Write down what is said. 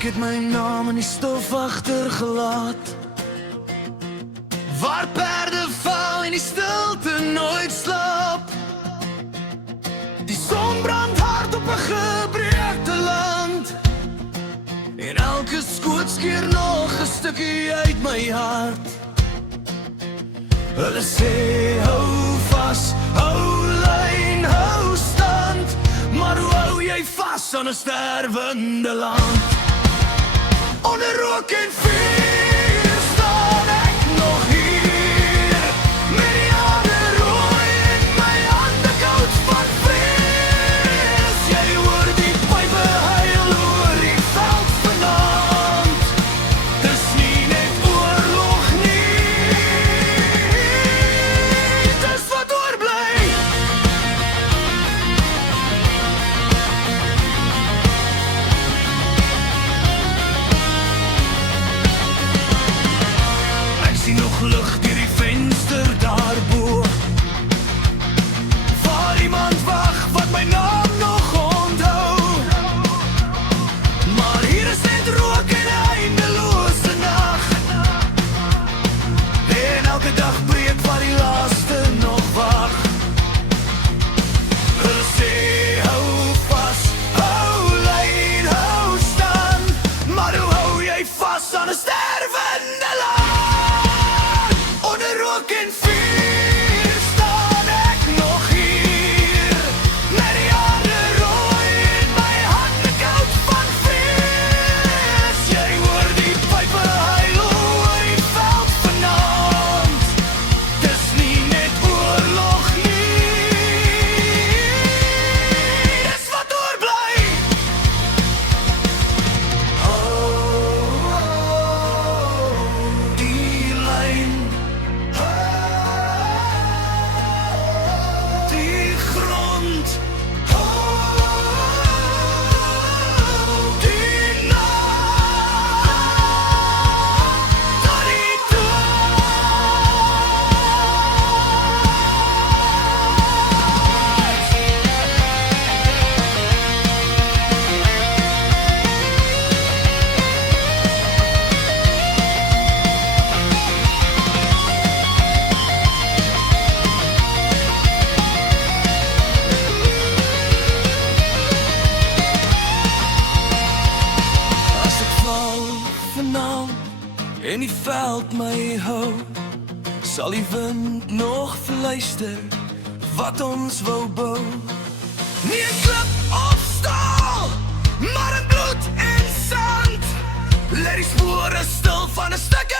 Ek het my naam in die stof agtergelaat, waar perde val en die stilte nooit slaap. Die son brand hard op 'n gebreekte land, en elke skoot skeer nog 'n stukkie uit my hart. Hulle sê hou vas, hou lyn, hou stand, maar hoe hou jy vas aan 'n sterwende land? Onder rook en vuur staan ek nog hier, met die hande rooi en my hande koud van vrees. Jy hoor die pype huil oor die veld vanaand, dis nie net oorlog nie, dis wat oorbly. Ek sien nog lig deur die venster daarbo, waar iemand wag wat my naam nog onthou. Maar hier is net rook en 'n eindelose nag, en elke dag breek waar die laaste nog wag. Hulle sê hou vas, hou lyn, hou staan, maar hoe hou jy vas aan 'n sterwende land? Onder rook en vuur staan ek nog hier, met die hande rooi en my hande koud van vrees. Jy hoor die pype huil oor die veld vanaand, dis nie net oorlog nie, dis wat oorbly. Die lyn, die grond, die naam, tot die dood. As ek val vanaand en die veld my hou, sal die wind nog fluister wat ons wou bou. Nie 'n klip of staal, maar 'n bloed en sand, let die spore stil van 'n stuk